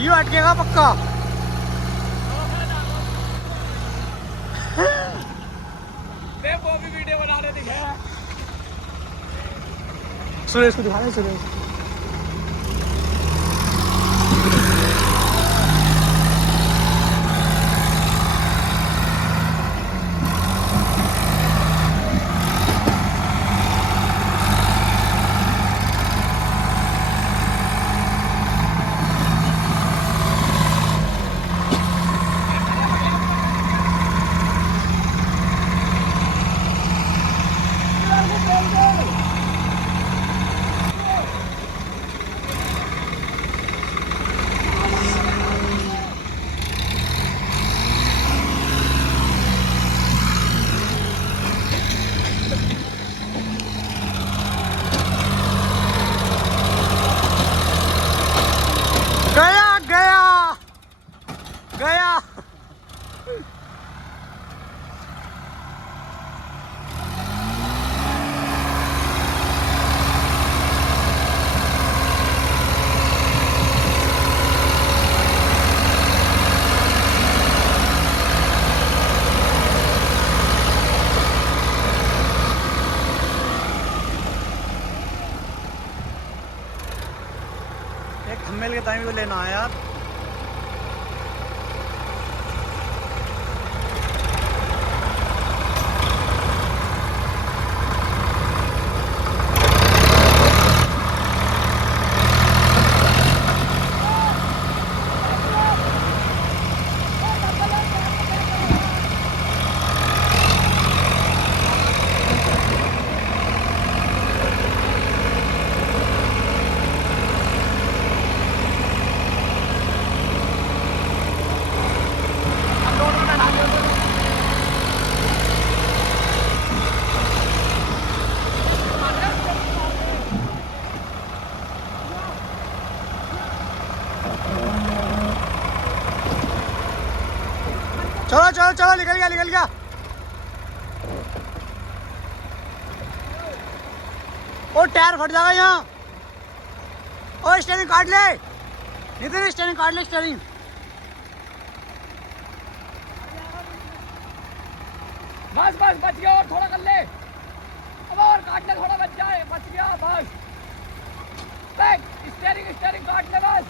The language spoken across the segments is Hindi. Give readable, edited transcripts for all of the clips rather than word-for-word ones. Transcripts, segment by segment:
यू अटकेगा पक्का। वो भी वीडियो बना रहे दिखे। सुरेश को दिखा रहे सुरेश। गया गया गया। एक हमेल के टाइम को लेना है यार। चलो चलो चलो, निकल गया निकल गया। ओ टायर फट जाएगा यहाँ। ओ स्टीयरिंग काट ले नितिन, स्टीयरिंग काट ले स्टीयरिंग। बस बस बच गया, और थोड़ा कर ले। अब और काट ले, थोड़ा बच जाए, बच गया बस। स्टीयरिंग स्टीयरिंग काट ले बस।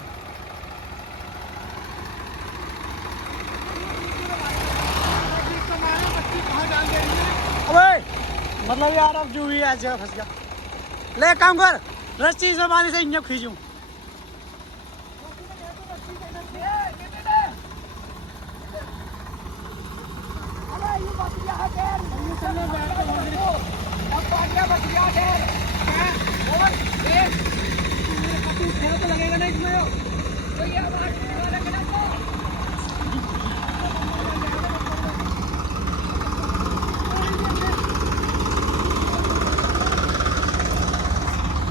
अबे मतलब यार अब जो भी है जगह फंस गया। ले काम कर, रस्सी से पानी से इंजन खींचूं। लगेगा ना इसमें तो ये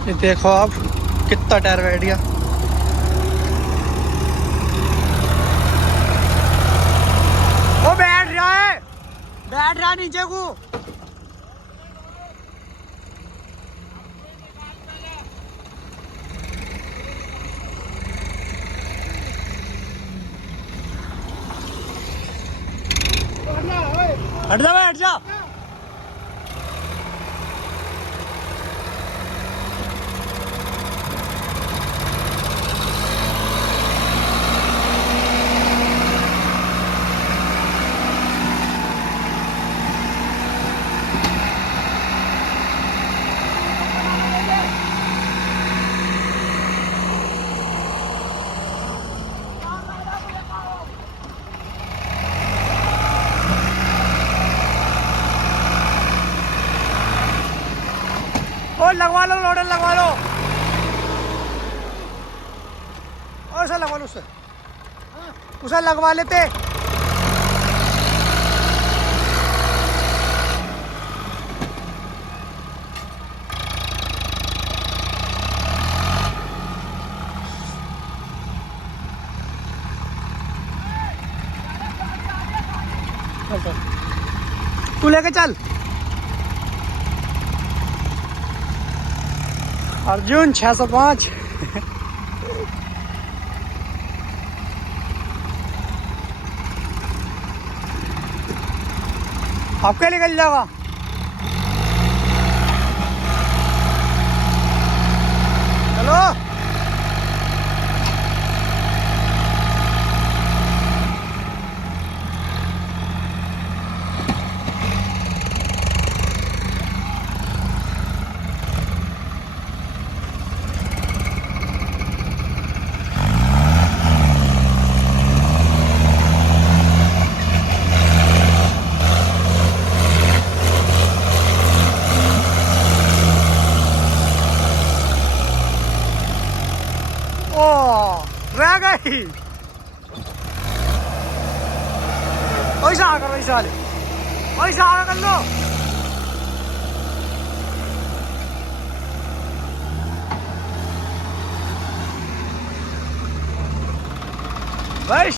ये देखो आप कितना टायर बैठ गया। वो बैठ रहा है नीचे को। हट जा हट जा। और लगवा लो, लोडर लगवा लो, और उसे लगवा लो, उसे लगवा लेते। तू लेके चल। अर्जुन 605। अब क्या निकल जाएगा। चलो रह गई। वैसा आकर वैसा वाले वैसा आकर कर लो। भाई